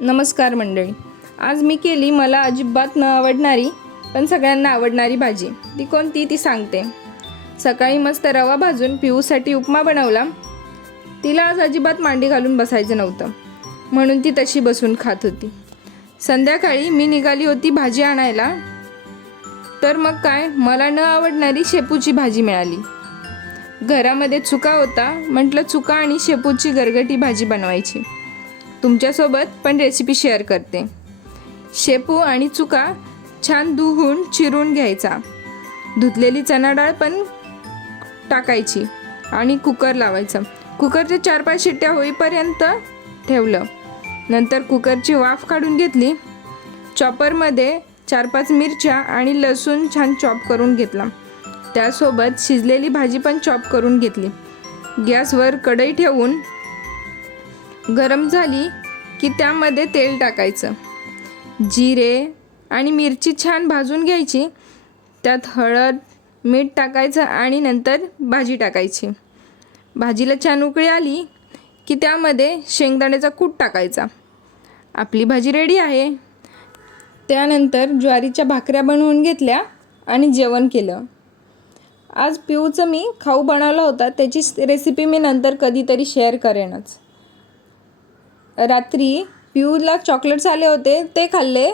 नमस्कार मंडळी. आज मी केली मला अजिबात न आवडणारी पण सगळ्यांना आवडणारी भाजी. ती कोणती ती सांगते. सकाळी मस्त रवा भाजून पिऊसाठी उपमा बनवला. तिला आज अजिबात मांडी घालून बसायचं नव्हतं म्हणून ती तशी बसून खात होती. संध्याकाळी मी निघाली होती भाजी आणायला, तर मग काय, मला न आवडणारी शेपूची भाजी मिळाली. घरामध्ये चुका होता, म्हटलं चुका आणि शेपूची गरगटी भाजी बनवायची. तुमच्यासोबत पण रेसिपी शेअर करते. शेपू आणि चुका छान धुवून चिरून घ्यायचा. धुतलेली चणा डाळ पण टाकायची आणि कुकर लावायचा. कुकरच्या 4-5 शिट्ट्या होईपर्यंत ठेवलं. नंतर कुकरची वाफ काढून घेतली. चॉपरमध्ये 4-5 मिरच्या आणि लसूण छान चॉप करून घेतला. त्यासोबत शिजलेली भाजी पण चॉप करून घेतली. गॅसवर कढई ठेवून गरम झाली की त्यामध्ये तेल टाकायचं. जिरे आणि मिरची छान भाजून घ्यायची. त्यात हळद, मीठ टाकायचं आणि नंतर भाजी टाकायची. भाजीला छान उकळी आली की त्यामध्ये शेंगदाण्याचा कूट टाकायचा. आपली भाजी रेडी आहे. त्यानंतर ज्वारीच्या भाकऱ्या बनवून घेतल्या आणि जेवण केलं. आज पिऊचं मी खाऊ बनवला होता, त्याची रेसिपी मी नंतर कधीतरी शेअर करेनच. रात्री पिऊला चॉकलेट्स आले होते, ते खाल्ले